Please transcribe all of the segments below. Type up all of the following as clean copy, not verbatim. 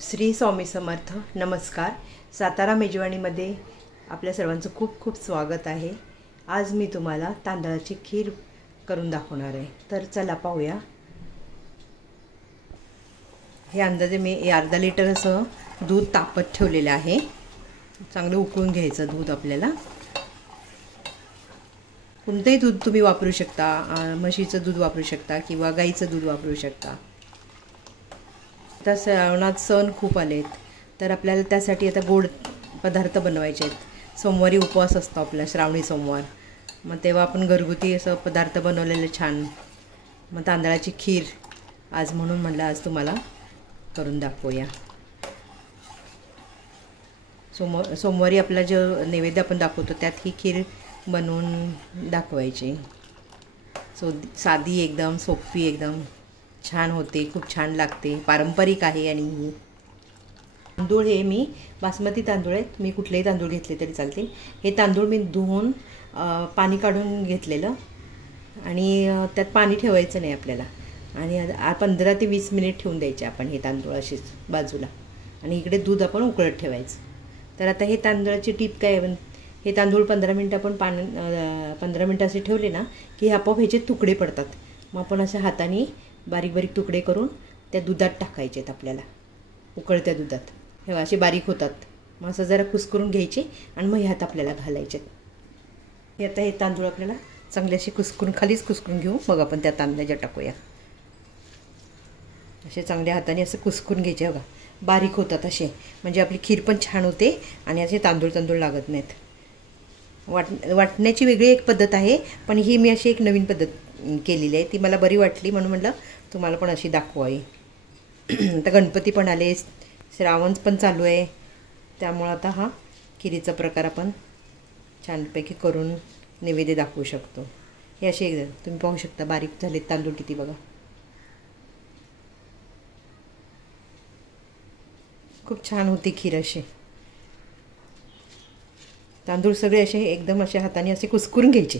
श्री स्वामी समर्थ. नमस्कार. सातारा मेजवानीमध्ये आपल्या सर्वांचं खूप खूप स्वागत आहे. आज मी तुम्हाला तांदळाची खीर करून दाखवणार आहे. तर चला पाहूया. हे अंदाजे मी अर्धा लिटर असं दूध तापत ठेवलेलं आहे. चांगलं उकळून घ्यायचं दूध. आपल्याला कोणतंही दूध तुम्ही वापरू शकता. म्हशीचं दूध वापरू शकता किंवा गाईचं दूध वापरू शकता. आता श्रावणात सण खूप आलेत, तर आपल्याला त्यासाठी आता गोड पदार्थ बनवायचे आहेत. सोमवारी उपवास असतो आपला, श्रावणी सोमवार. मग तेव्हा आपण घरगुती असं पदार्थ बनवलेले छान. मग तांदळाची खीर आज म्हणून म्हटलं आज तुम्हाला करून दाखवूया. सोमवारी आपला जो नैवेद्य आपण दाखवतो त्यात ही खीर बनवून दाखवायची. साधी एकदम, सोपी एकदम, छान होते. खूप छान लागते. पारंपरिक आहे. आणि तांदूळ हे मी बासमती तांदूळ आहेत. मी कुठलेही तांदूळ घेतले तरी चालतील. हे तांदूळ मी धुवून पाणी काढून घेतलेलं आणि त्यात पाणी ठेवायचं नाही आपल्याला. आणि 15 ते 20 मिनिट ठेवून द्यायचे आपण हे तांदूळ असेच बाजूला. आणि इकडे दूध आपण उकळत ठेवायचं. तर आता हे तांदळाची टीप काय आहे, हे तांदूळ 15 मिनटं आपण 15 मिनटं असे ठेवले ना की आपोआप ह्याचे तुकडे पडतात. मग आपण अशा हाताने बारीक बारीक तुकडे करून त्या दुधात टाकायचे आहेत आपल्याला. उकळत्या दुधात हे असे बारीक होतात. मग असं जरा कुस्करून घ्यायचे आणि मग ह्यात आपल्याला घालायचे. हे आता हे तांदूळ आपल्याला चांगले असे कुस्करून खालीच कुस्करून घेऊ. मग आपण त्या तांदळाच्या टाकूया. असे चांगल्या हाताने असं कुस्करून घ्यायचे. बघा बारीक होतात असे, म्हणजे आपली खीर पण छान होते आणि असे तांदूळ लागत नाहीत. वाटण्याची वेगळी एक पद्धत आहे, पण ही मी अशी एक नवीन पद्धत केलेली आहे. ती मला बरी वाटली म्हणून म्हटलं तुम्हाला पण अशी दाखवावी. आता गणपती पण आले, श्रावण पण चालू आहे. त्यामुळं आता हा खिरीचा प्रकार आपण छानपैकी करून नैवेद्य दाखवू शकतो. हे असे एकदम तुम्ही पाहू शकता बारीक झाले तांदूळ किती. बघा खूप छान होती खीर. असे तांदूळ सगळे असे एकदम असे हाताने असे कुस्करून घ्यायचे.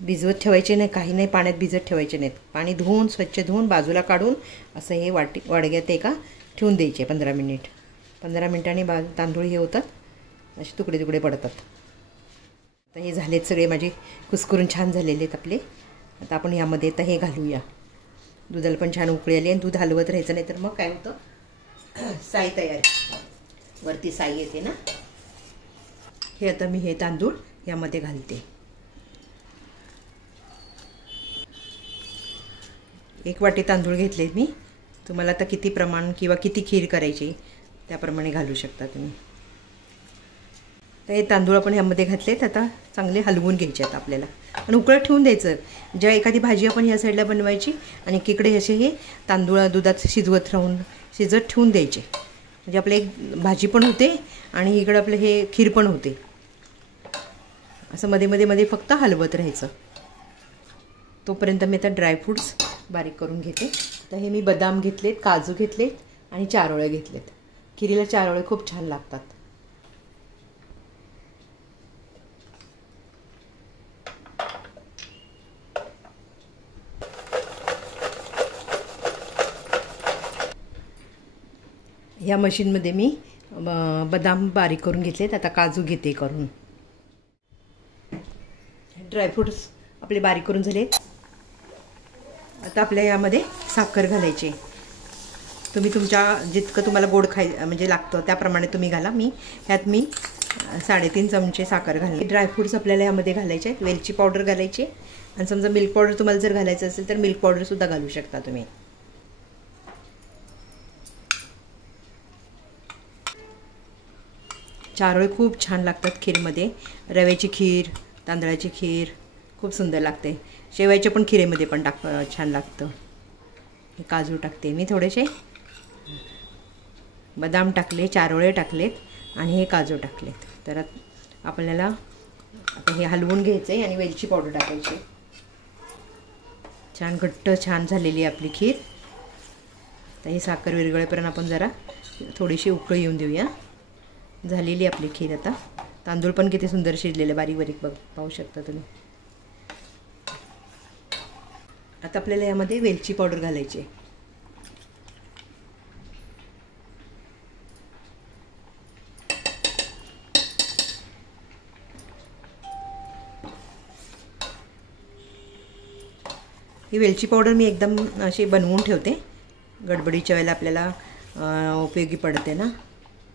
भिजवत ठेवायचे नाही, काही नाही. पाण्यात भिजत ठेवायचे नाहीत. पाणी धुवून स्वच्छ धुवून बाजूला काढून असं हे वाडग्यात एका ठेवून द्यायचे 15 मिनिट. 15 मिनिटांनी तांदूळ हे होतात, असे तुकडे तुकडे पडतात. आता हे झालेत सगळे माझे कुस्करून छान झालेले आहेत आपले. आता आपण यामध्ये आता हे घालूया. दुधाला पण छान उकळी आली आणि दूध हलवत राहायचं, नाही तर मग काय होतं साई तयार, वरती साई येते ना. हे आता मी हे तांदूळ यामध्ये घालते. 1 वाटी तांदूळ घेतले मी. तुम्हाला आता किती प्रमाण किंवा किती खीर करायची त्याप्रमाणे घालू शकता तुम्ही. तर हे तांदूळ आपण ह्यामध्ये घातलेत. आता चांगले हलवून घ्यायचे आहेत आपल्याला आणि उकळत ठेवून द्यायचं. जेव्हा एखादी भाजी आपण ह्या साईडला बनवायची आणि एकीकडे असे हे तांदूळ दुधात शिजत ठेवून द्यायचे, म्हणजे आपले एक भाजी पण होते आणि इकडं आपलं हे खीर पण होते. असं मध्ये फक्त हलवत राहायचं. तोपर्यंत मी आता ड्रायफ्रूट्स बारीक करून घेते. तर हे मी बदाम घेतलेत, काजू घेतलेत आणि चारोळे घेतलेत. खिरीला चारोळे खूप छान लागतात. ह्या मशीनमध्ये मी बदाम बारीक करून घेतलेत. आता काजू घेते करून. ड्रायफ्रूट्स आपले बारीक करून झालेत. आता आपल्या यामध्ये साखर घालायची. तुम्ही तुमच्या जितकं तुम्हाला गोड म्हणजे लागतं त्याप्रमाणे तुम्ही घाला. ह्यात मी 3.5 चमचे साखर घालते. ड्रायफ्रूट्स आपल्याला यामध्ये घालायचे आहेत. वेलची पावडर घालायची आणि समजा मिल्क पावडर तुम्हाला जर घालायचं असेल तर मिल्क पावडरसुद्धा घालू शकता तुम्ही. चारोळे खूप छान लागतात खीरमध्ये. रव्याची खीर, तांदळाची खीर खूप सुंदर लागते. शेवयाच्या पण खिरेमध्ये पण छान लागतं. हे काजू टाकते मी, थोडेसे बदाम टाकले, चारोळे टाकलेत आणि हे काजू टाकलेत. तर आपल्याला आता हे हलवून घ्यायचं आहे आणि वेलची पावडर टाकायची. छान घट्ट छान झालेली आहे आपली खीर. तर ही साखर विरघळेपर्यंत आपण जरा थोडीशी उकळी येऊन देऊया. झालेली आपली खीर. आता तांदूळ पण किती सुंदर शिजलेले, बारीक बारीक पाहू शकता तुम्ही. आता आपल्याला यामध्ये वेलची पावडर घालायची आहे. ही वेलची पावडर मी एकदम अशी बनवून ठेवते, गडबडीच्या वेळेला आपल्याला उपयोगी पडते ना.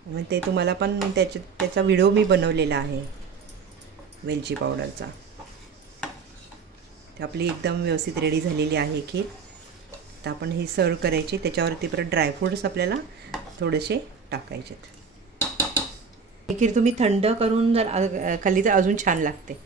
मग ते तुम्हाला पण त्याचा व्हिडिओ मी बनवलेला आहे वेलची पावडरचा. ते आपली एकदम व्यवस्थित रेडी झालेली आहे खीर. तर आपण ही सर्व करायची. त्याच्यावरती परत ड्रायफ्रूट्स आपल्याला थोडेसे टाकायचे. ही खीर तुम्ही थंड करून जर खाल्ली तर अजून छान लागते.